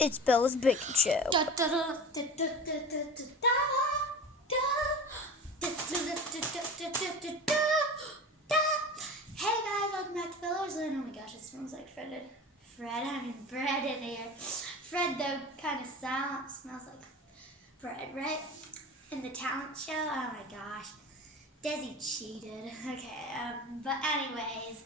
It's Bella's Baking Show. Hey guys, welcome back to Bella's Land. Oh my gosh, it smells like bread in here. Fred though kind of smells like bread, right? In the talent show. Oh my gosh. Desi cheated. Okay, but anyways,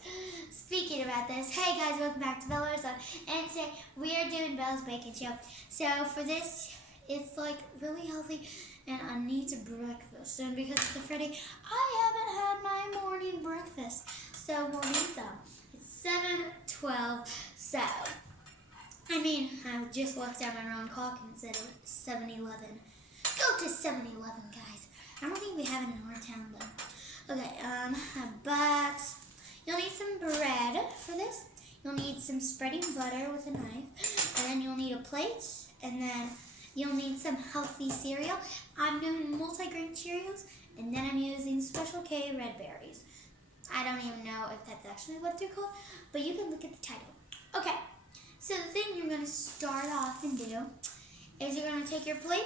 speaking about this, hey guys, welcome back to Bella's Land. And today we are doing Bella's Baking Show. So for this, it's like really healthy and I need to breakfast. And because it's a Friday, I haven't had my morning breakfast. So we'll need some. It's 7:12, so I just looked at my own clock and it said it was 7-Eleven. Go to 7-Eleven, guys. I don't think we have it in our town though. Okay, but you'll need some bread for this. You'll need some spreading butter with a knife, and then you'll need a plate, and then you'll need some healthy cereal. I'm doing multi-grain Cheerios, and then I'm using Special K red berries. I don't even know if that's actually what they're called, but you can look at the title. Okay, so the thing you're gonna start off and do is you're gonna take your plate,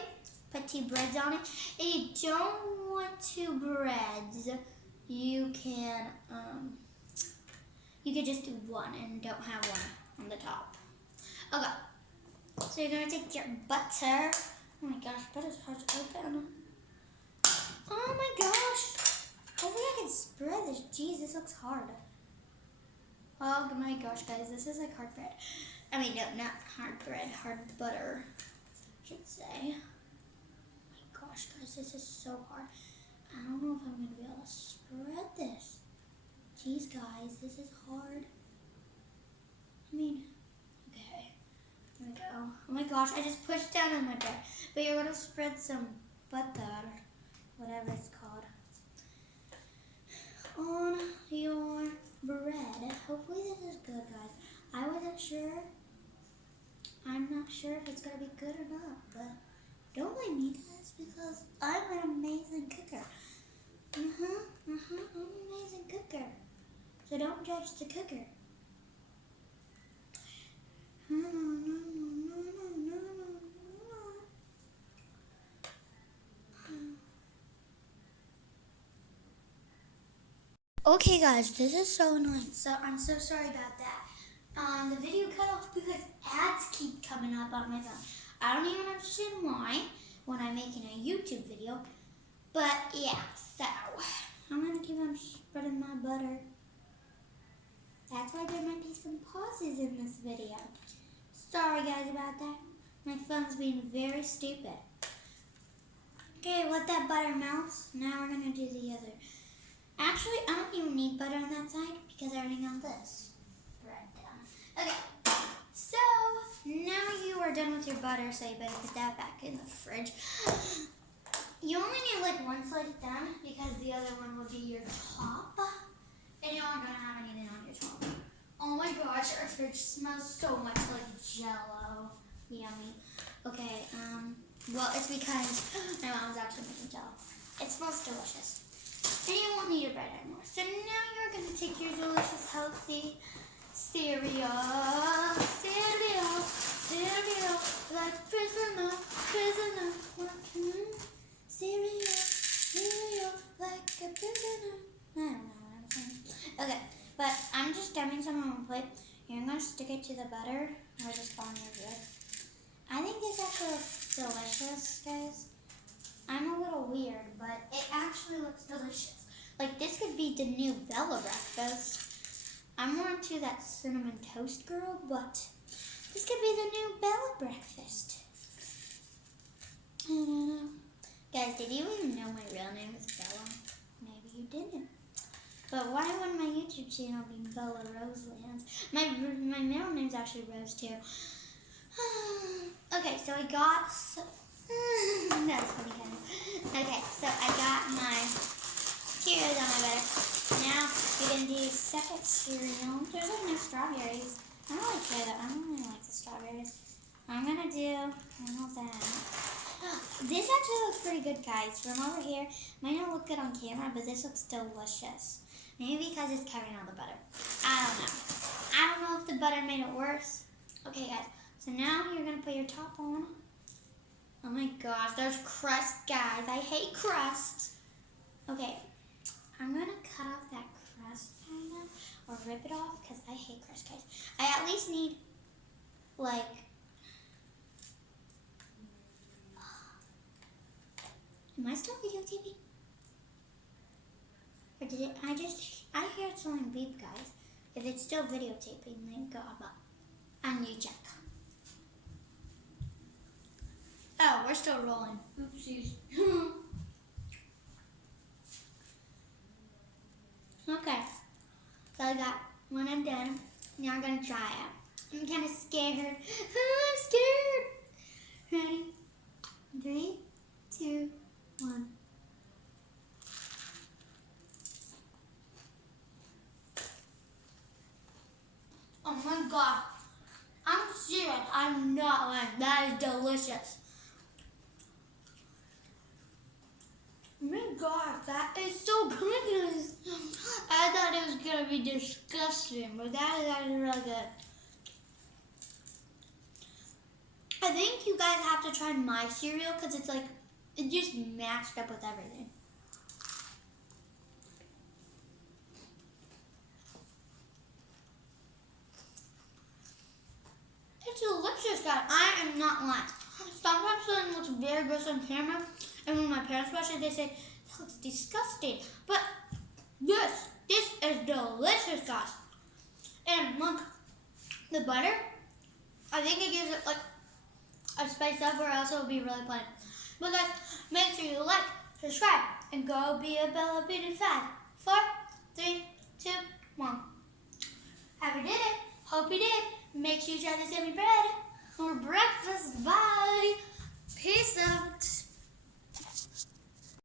put 2 breads on it. If you don't want 2 breads, you can just do 1 and don't have 1 on the top. Okay, so you're gonna take your butter. Oh my gosh, butter's hard to open. Oh my gosh, hopefully I can spread this. Jeez, this looks hard. Oh my gosh, guys, this is like hard bread. I mean, no, not hard bread, hard butter, I should say. Gosh, guys, this is so hard. I don't know if I'm going to be able to spread this. Jeez, guys, this is hard. Okay, here we go. Oh my gosh, I just pushed down on my bread. But you're going to spread some butter, whatever it's called, on your bread. Hopefully this is good, guys. I wasn't sure. I'm not sure if it's going to be good or not, but don't blame me, guys, because I'm an amazing cooker. I'm an amazing cooker. So don't judge the cooker. Okay, guys, this is so annoying. So I'm so sorry about that. The video cut off because ads keep coming up on my phone. I don't even understand why when I'm making a YouTube video. But yeah, so I'm going to keep on spreading my butter. That's why there might be some pauses in this video. Sorry guys about that. My phone's being very stupid. Okay, let that butter melt. Now we're going to do the other. Actually, I don't even need butter on that side because I already got this bread down. Okay, so now you are done with your butter, so you better put that back in the fridge. You only need like 1 slice done because the other one will be your top. And you aren't going to have anything on your top. Oh my gosh, our fridge smells so much like Jell-O. Yummy. Okay, well, it's because my mom's actually making Jell-O. It smells delicious. And you won't need your bread anymore. So now you're going to take your delicious, healthy cereal, like prisoner, cereal, like a prisoner. I don't know what I'm saying. Okay, but I'm just dumping some on my plate. You're going to stick it to the butter or just on your bread. I think this actually looks delicious, guys. I'm a little weird, but it actually looks delicious. Like, this could be the new Bella breakfast. I'm more into that cinnamon toast girl, but this could be the new Bella breakfast. I don't know. Guys, did you even know my real name is Bella? Maybe you didn't. But why wouldn't my YouTube channel be Bella Roseland? My middle name's actually Rose, too. Okay, so I got... that's funny, guys. Okay, so I got my Cheerios on my butter. Now, you're going to do second cereal. There's like no strawberries. I don't really care though. I don't really like the strawberries. I'm going to do all that. This actually looks pretty good, guys. From over here, might not look good on camera, but this looks delicious. Maybe because it's covering all the butter. I don't know. I don't know if the butter made it worse. Okay, guys. So So now you're gonna put your top on. Oh my gosh, there's crust, guys. I hate crust. Okay, I'm gonna cut off that crust kind of, or rip it off, because I hate crust, guys. I at least need, like, am I still videotaping? Or did it, I hear something beep, guys. If it's still videotaping, then go up. I need to check. Oh, we're still rolling. Oopsies. Okay, so I got one and done. Now I'm gonna try it. I'm kind of scared. I'm scared. Ready? 3, 2, 1. Oh my god. I'm serious. I'm not lying. That is delicious. Oh my god, that is so good. I thought it was gonna be disgusting, but that is actually really good. I think you guys have to try my cereal because it's like, it just matched up with everything. It's delicious, guys. I am not lying. Sometimes something looks very gross on camera, and when my parents watch it, they say, that looks disgusting. But this is delicious, guys. And look, the butter, I think it gives it like a spice up, or else it would be really plain. But guys, make sure you like, subscribe, and go be a Bella Beauty fan. 4, 3, 2, 1. Hope you did it. Hope you did. Make sure you try the semi bread for breakfast. Bye.